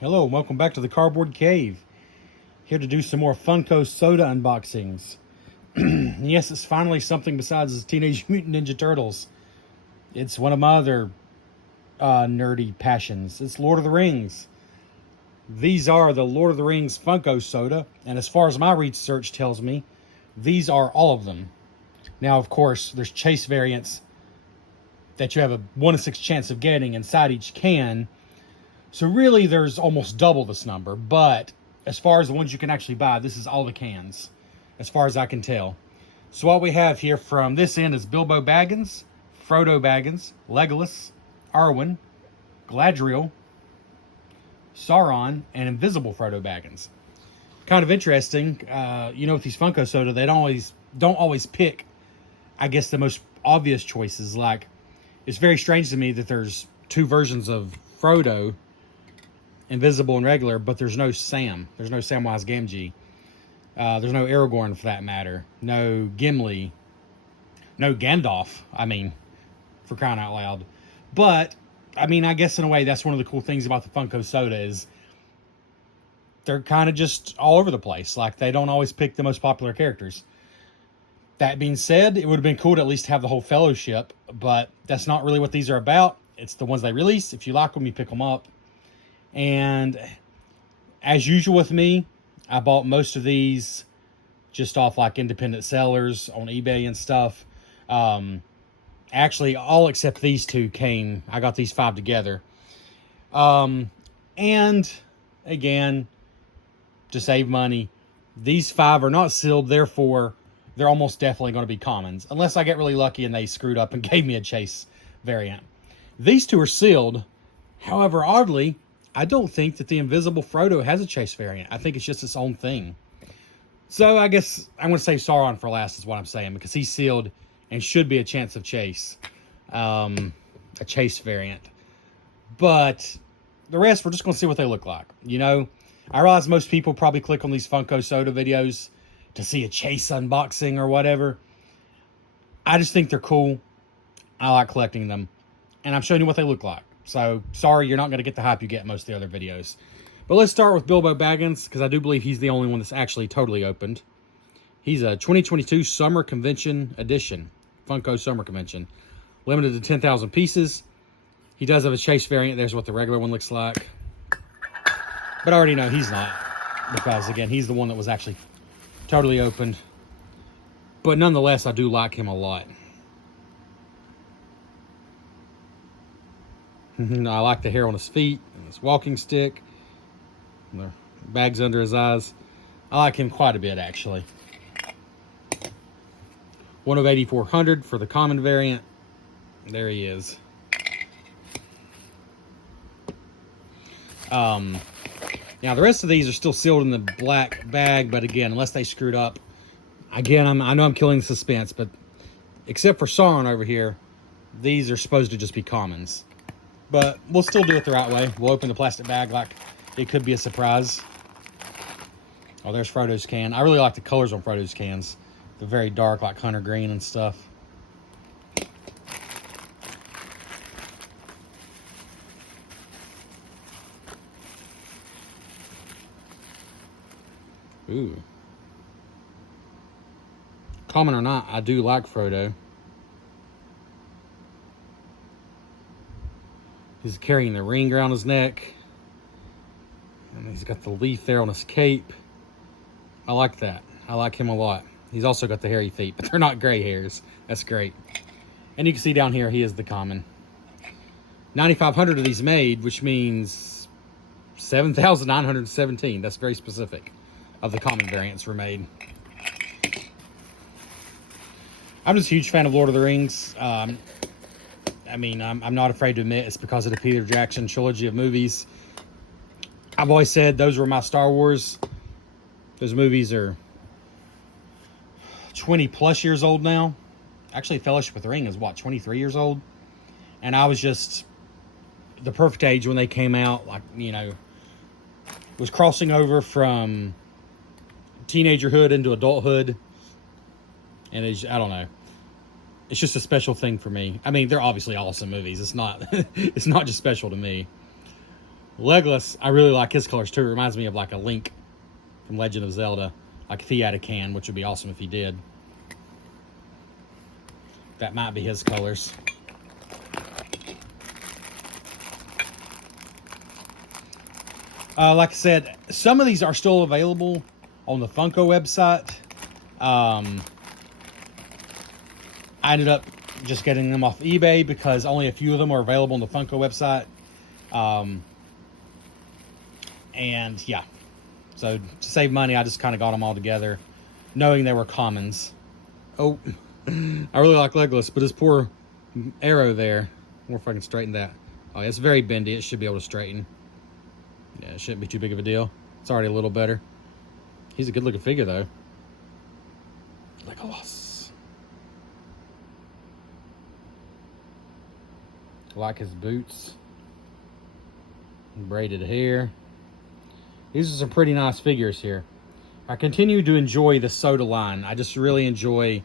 Hello, and welcome back to the Cardboard Cave. Here to do some more Funko Soda unboxings. Yes, it's finally something besides the Teenage Mutant Ninja Turtles. It's one of my other nerdy passions. It's Lord of the Rings. These are the Lord of the Rings Funko Soda, and as far as my research tells me, these are all of them. Now, of course, there's chase variants that you have a 1 in 6 chance of getting inside each can. So really, there's almost double this number. But as far as the ones you can actually buy, this is all the cans, as far as I can tell. So what we have here from this end is Bilbo Baggins, Frodo Baggins, Legolas, Arwen, Galadriel, Sauron, and Invisible Frodo Baggins. Kind of interesting. With these Funko Soda, they don't always pick, I guess, the most obvious choices. Like, it's very strange to me that there's two versions of Frodo, Invisible and regular, but there's no Sam. There's no Samwise Gamgee. There's no Aragorn, for that matter. No Gimli. No Gandalf, for crying out loud. But, I guess in a way, that's one of the cool things about the Funko Soda is they're kind of just all over the place. Like, they don't always pick the most popular characters. That being said, it would have been cool to at least have the whole fellowship, but that's not really what these are about. It's the ones they release. If you like them, you pick them up. And as usual with me, I bought most of these just off like independent sellers on eBay and stuff. Actually, all except these two came. I got these 5 together. And again, to save money, these 5 are not sealed. Therefore, they're almost definitely going to be commons. Unless I get really lucky and they screwed up and gave me a chase variant. These 2 are sealed. However, oddly, I don't think that the Invisible Frodo has a chase variant. I think it's just its own thing. So I guess I'm going to save Sauron for last is what I'm saying, because he's sealed and should be a chance of chase. A chase variant. But the rest, we're just going to see what they look like. I realize most people probably click on these Funko Soda videos to see a chase unboxing or whatever. I just think they're cool. I like collecting them. And I'm showing you what they look like. So, sorry, you're not going to get the hype you get in most of the other videos. But let's start with Bilbo Baggins, because I do believe he's the only one that's actually totally opened. He's a 2022 Summer Convention Edition. Funko Summer Convention. Limited to 10,000 pieces. He does have a chase variant. There's what the regular one looks like. But I already know he's not. Because, again, he's the one that was actually totally opened. But nonetheless, I do like him a lot. I like the hair on his feet, and his walking stick, and the bags under his eyes. I like him quite a bit, actually. 1 of 8,400 for the common variant. There he is. Now, the rest of these are still sealed in the black bag, but again, unless they screwed up. Again, I know I'm killing the suspense, but except for Sauron over here, these are supposed to just be commons. But we'll still do it the right way. We'll open the plastic bag like it could be a surprise. Oh, there's Frodo's can. I really like the colors on Frodo's cans. They're very dark, like hunter green and stuff. Ooh. Common or not, I do like Frodo. He's carrying the ring around his neck. And he's got the leaf there on his cape. I like that. I like him a lot. He's also got the hairy feet, but they're not gray hairs. That's great. And you can see down here, he is the common. 9,500 of these made, which means 7,917. That's very specific. Of the common variants were made. I'm just a huge fan of Lord of the Rings. I'm not afraid to admit it's because of the Peter Jackson trilogy of movies. I've always said those were my Star Wars. Those movies are 20 plus years old now. Actually, Fellowship with the Ring is 23 years old. And I was just the perfect age when they came out. Was crossing over from teenagerhood into adulthood. And I don't know. It's just a special thing for me. They're obviously awesome movies. It's not it's not just special to me. Legolas, I really like his colors too. It reminds me of like a Link from Legend of Zelda. Like if he had a can, which would be awesome if he did. That might be his colors. Like I said, some of these are still available on the Funko website. I ended up just getting them off eBay because only a few of them are available on the Funko website. And yeah, so to save money, I just kind of got them all together, knowing they were commons. Oh, I really like Legolas, but his poor arrow there. I wonder if I can straighten that. Oh, it's very bendy. It should be able to straighten. Yeah, it shouldn't be too big of a deal. It's already a little better. He's a good looking figure though. Legolas. I like his boots. Braided hair. These are some pretty nice figures here. I continue to enjoy the Soda line. I just really enjoy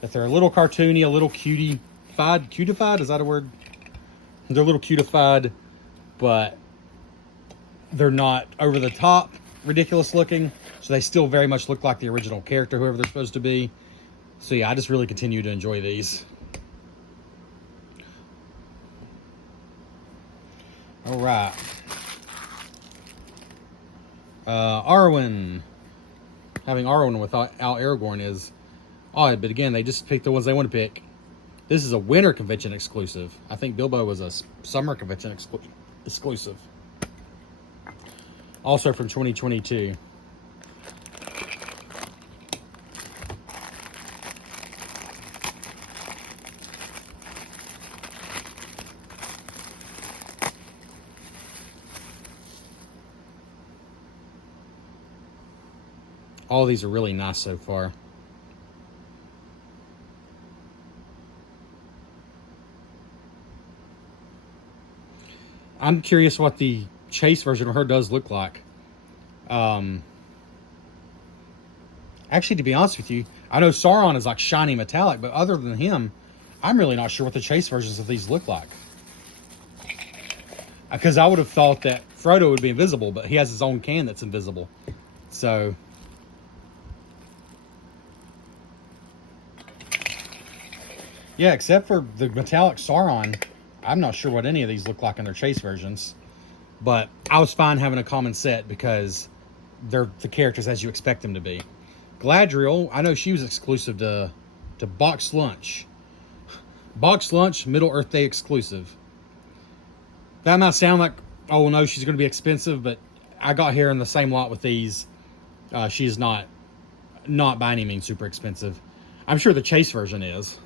that they're a little cartoony, a little cutified. Cutified, is that a word? They're a little cutified, but they're not over the top, ridiculous looking. So they still very much look like the original character, whoever they're supposed to be. So yeah, I just really continue to enjoy these. All right. Arwen. Having Arwen without Aragorn is odd, but again, they just picked the ones they want to pick. This is a winter convention exclusive. I think Bilbo was a summer convention exclusive. Also from 2022. All these are really nice so far. I'm curious what the Chase version of her does look like. Actually, to be honest with you, I know Sauron is like shiny metallic, but other than him, I'm really not sure what the Chase versions of these look like. Because I would have thought that Frodo would be invisible, but he has his own can that's invisible. So yeah, except for the metallic Sauron, I'm not sure what any of these look like in their Chase versions. But I was fine having a common set because they're the characters as you expect them to be. Galadriel, I know she was exclusive to Box Lunch. Box Lunch, Middle Earth Day exclusive. That might sound like, oh no, she's going to be expensive, but I got here in the same lot with these. She is not by any means super expensive. I'm sure the Chase version is.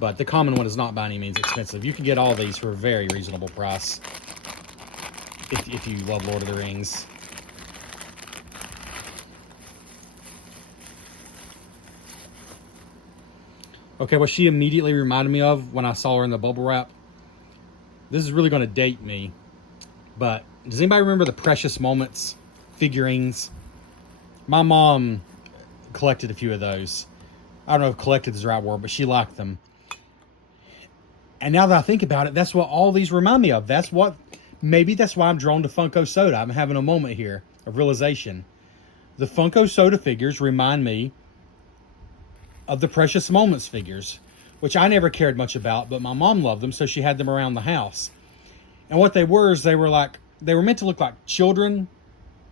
But the common one is not by any means expensive. You can get all these for a very reasonable price if you love Lord of the Rings. Okay, what she immediately reminded me of when I saw her in the bubble wrap, this is really going to date me, but does anybody remember the Precious Moments figurines? My mom collected a few of those. I don't know if collected is the right word, but she liked them. And now that I think about it, that's what all these remind me of. Maybe that's why I'm drawn to Funko Soda. I'm having a moment here of realization. The Funko Soda figures remind me of the Precious Moments figures, which I never cared much about, but my mom loved them, so she had them around the house. And what they were is they were meant to look like children,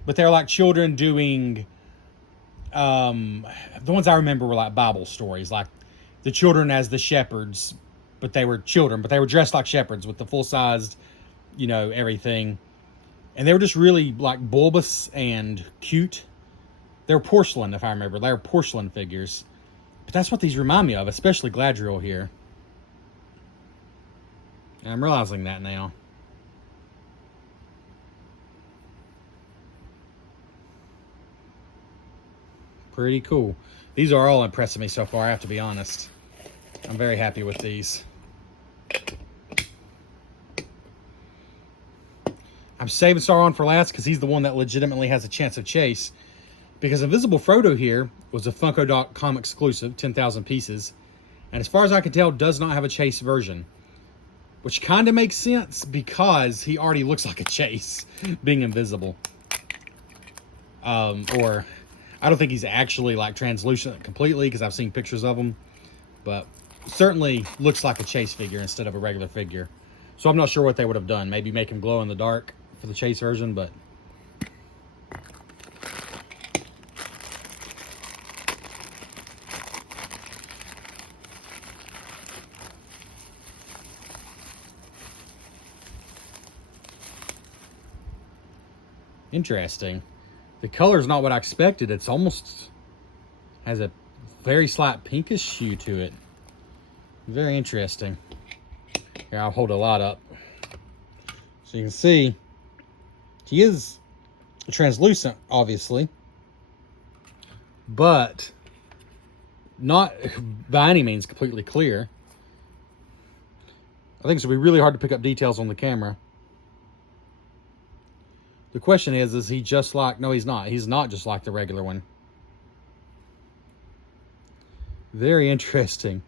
but they're like children doing, the ones I remember were like Bible stories, like the children as the shepherds, but they were children, but they were dressed like shepherds with the full-sized, everything. And they were just really like bulbous and cute. They were porcelain, if I remember. They were porcelain figures. But that's what these remind me of, especially Galadriel here. And I'm realizing that now. Pretty cool. These are all impressing me so far, I have to be honest. I'm very happy with these. I'm saving Sauron for last because he's the one that legitimately has a chance of Chase. Because Invisible Frodo here was a Funko.com exclusive, 10,000 pieces. And as far as I can tell, does not have a Chase version. which kind of makes sense because he already looks like a Chase, being invisible. Or I don't think he's actually like translucent completely because I've seen pictures of him, but certainly looks like a Chase figure instead of a regular figure. So I'm not sure what they would have done. Maybe make him glow in the dark for the Chase version, but interesting. The color's not what I expected. It's almost has a very slight pinkish hue to it. Very interesting. Here, I'll hold a lot up. So you can see, he is translucent, obviously, but not by any means completely clear. I think it's going to be really hard to pick up details on the camera. The question is he just like... No, he's not. He's not just like the regular one. Very interesting.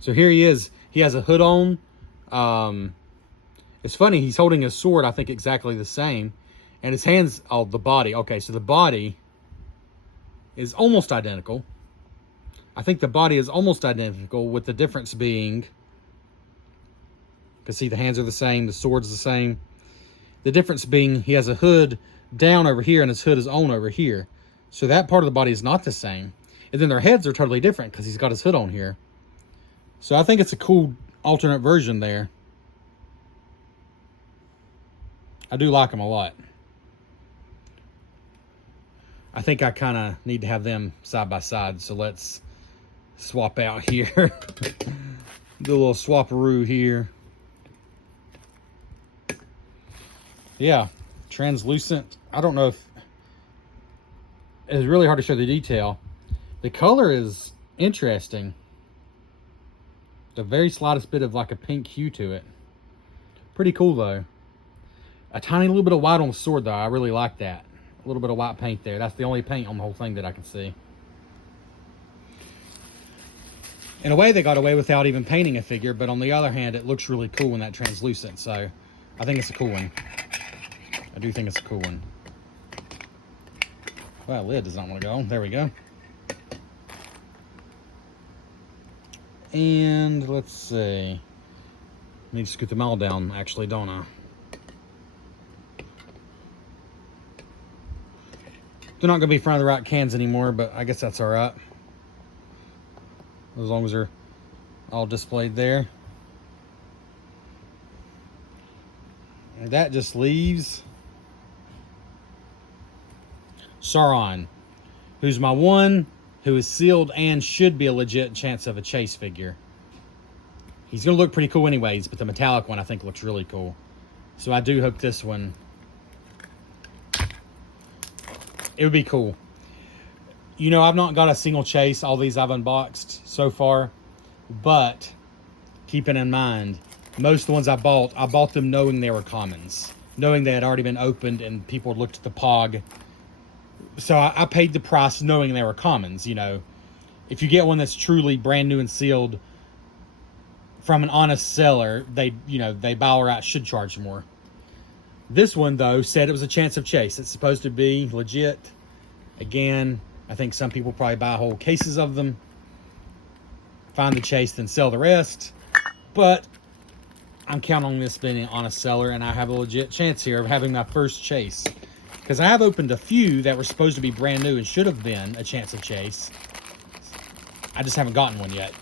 So here he is. He has a hood on. It's funny. He's holding a sword, I think, exactly the same. And his hands... Oh, the body. Okay, so the body is almost identical. I think the body is almost identical, with the difference being... You can see the hands are the same. The sword's the same. The difference being he has a hood down over here and his hood is on over here. So that part of the body is not the same. And then their heads are totally different because he's got his hood on here. So I think it's a cool alternate version there. I do like them a lot. I think I kind of need to have them side by side. So let's swap out here. Do a little swaparoo here. Yeah, translucent. I don't know if... It's really hard to show the detail. The color is interesting. The very slightest bit of like a pink hue to it. Pretty cool though. A tiny little bit of white on the sword though. I really like that. A little bit of white paint there. That's the only paint on the whole thing that I can see. In a way, they got away without even painting a figure, but on the other hand, it looks really cool in that translucent. So I think it's a cool one. I do think it's a cool one. Well, lid does not want to go. There we go. And let's see. I need to scoot them all down, actually, don't I? They're not going to be in front of the right cans anymore, but I guess that's all right. As long as they're all displayed there. And that just leaves Sauron, who's my one who is sealed and should be a legit chance of a Chase figure. He's going to look pretty cool anyways, but the metallic one I think looks really cool. So I do hope this one... It would be cool. You know, I've not got a single Chase, all these I've unboxed so far. But, keeping in mind, most of the ones I bought them knowing they were commons. Knowing they had already been opened and people had looked at the POG. So I paid the price knowing they were commons, you know. If you get one that's truly brand new and sealed from an honest seller, they Baller Out should charge more. This one, though, said it was a chance of Chase. It's supposed to be legit. Again, I think some people probably buy whole cases of them, find the Chase, then sell the rest. But I'm counting on this being an honest seller, and I have a legit chance here of having my first Chase. Because I have opened a few that were supposed to be brand new and should have been a chance of Chase. I just haven't gotten one yet.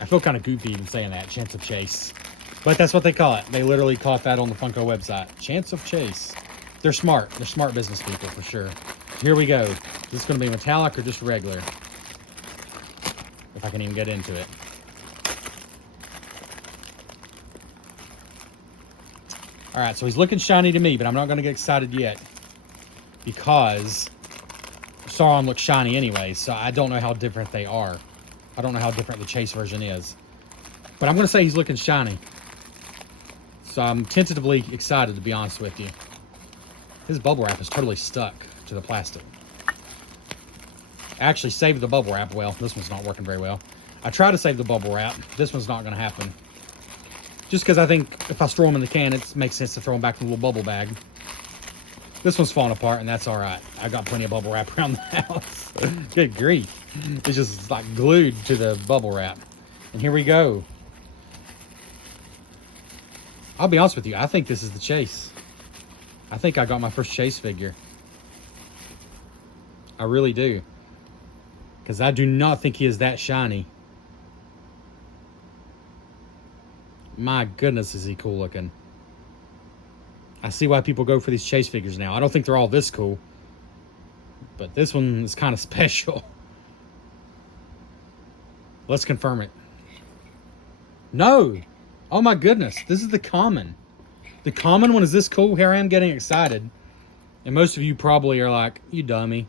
I feel kind of goofy even saying that, chance of Chase. But that's what they call it. They literally call it that on the Funko website. Chance of Chase. They're smart. They're smart business people for sure. Here we go. Is this going to be metallic or just regular? If I can even get into it. Alright, so he's looking shiny to me, but I'm not going to get excited yet. Because Sauron looks shiny anyway, so I don't know how different they are. I don't know how different the Chase version is. But I'm going to say he's looking shiny. So I'm tentatively excited, to be honest with you. His bubble wrap is totally stuck to the plastic. I actually saved the bubble wrap. Well, this one's not working very well. I try to save the bubble wrap. This one's not going to happen. Just because I think if I throw them in the can, it makes sense to throw them back in the little bubble bag. This one's falling apart, and that's all right. I got plenty of bubble wrap around the house. Good grief. It's just like glued to the bubble wrap. And here we go. I'll be honest with you. I think this is the Chase. I think I got my first Chase figure. I really do. Because I do not think he is that shiny. My goodness, is he cool looking. I see why people go for these Chase figures now. I don't think they're all this cool. But this one is kind of special. Let's confirm it. No! Oh my goodness, this is the common. The common one is this cool. Here I am getting excited. And most of you probably are like, you dummy.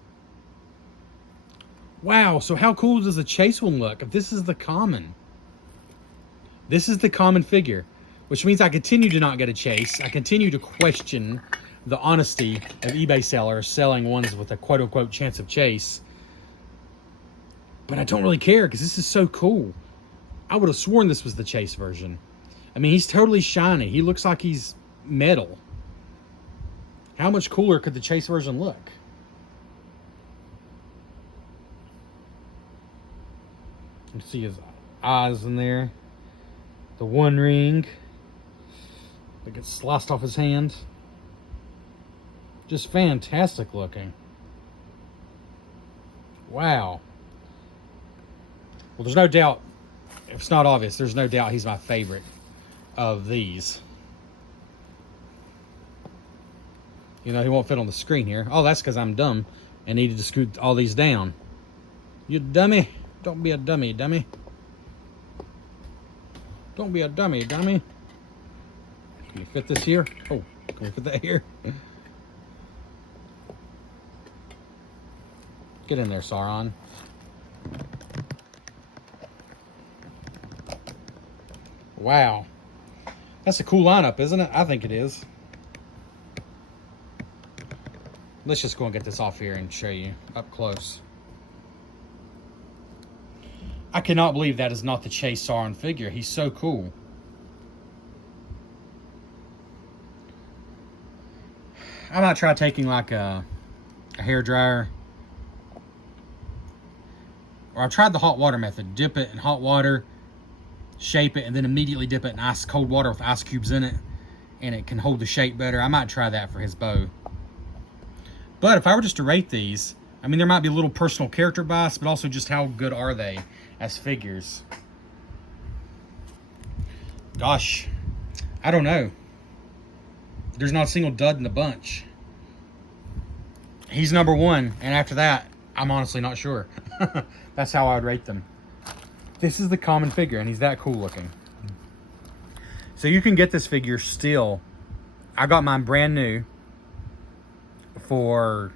Wow, so how cool does the Chase one look if this is the common? This is the common figure, which means I continue to not get a Chase. I continue to question the honesty of eBay sellers selling ones with a quote-unquote chance of Chase. But I don't really care because this is so cool. I would have sworn this was the Chase version. I mean, he's totally shiny. He looks like he's metal. How much cooler could the Chase version look? You can see his eyes in there. The one ring that gets sliced off his hand. Just fantastic looking. Wow. Well, there's no doubt, if it's not obvious, there's no doubt he's my favorite of these. You know, he won't fit on the screen here. Oh, that's because I'm dumb and needed to screw all these down. You dummy. Don't be a dummy, dummy. Don't be a dummy, dummy. Can you fit this here? Oh, can we fit that here? Get in there, Sauron. Wow. That's a cool lineup, isn't it? I think it is. Let's just go and get this off here and show you up close. I cannot believe that is not the Chase Sauron figure. He's so cool. I might try taking like a hair dryer. Or I tried the hot water method. Dip it in hot water, shape it, and then immediately dip it in ice cold water with ice cubes in it. And it can hold the shape better. I might try that for his bow. But if I were just to rate these, I mean, there might be a little personal character bias, but also just how good are they as figures? Gosh, I don't know. There's not a single dud in the bunch. He's number one, and after that, I'm honestly not sure. That's how I would rate them. This is the common figure, and he's that cool looking. So you can get this figure still. I got mine brand new for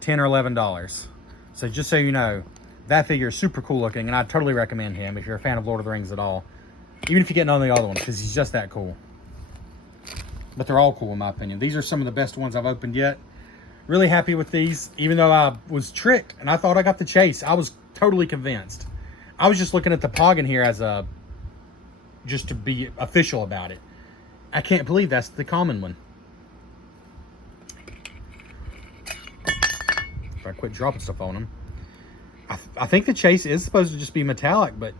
$10 or $11. So just so you know, that figure is super cool looking, and I totally recommend him if you're a fan of Lord of the Rings at all. Even if you get none of the other ones, because he's just that cool. But they're all cool in my opinion. These are some of the best ones I've opened yet. Really happy with these, even though I was tricked and I thought I got the Chase. I was totally convinced. I was just looking at the Poggin here as just to be official about it. I can't believe that's the common one. If I quit dropping stuff on him. I think the Chase is supposed to just be metallic, but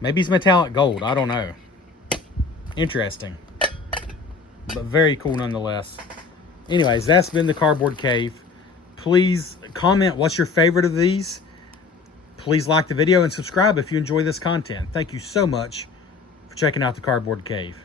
maybe it's metallic gold. I don't know. Interesting. But very cool nonetheless. Anyways, that's been the Cardboard Cave. Please comment what's your favorite of these. Please like the video and subscribe if you enjoy this content. Thank you so much for checking out the Cardboard Cave.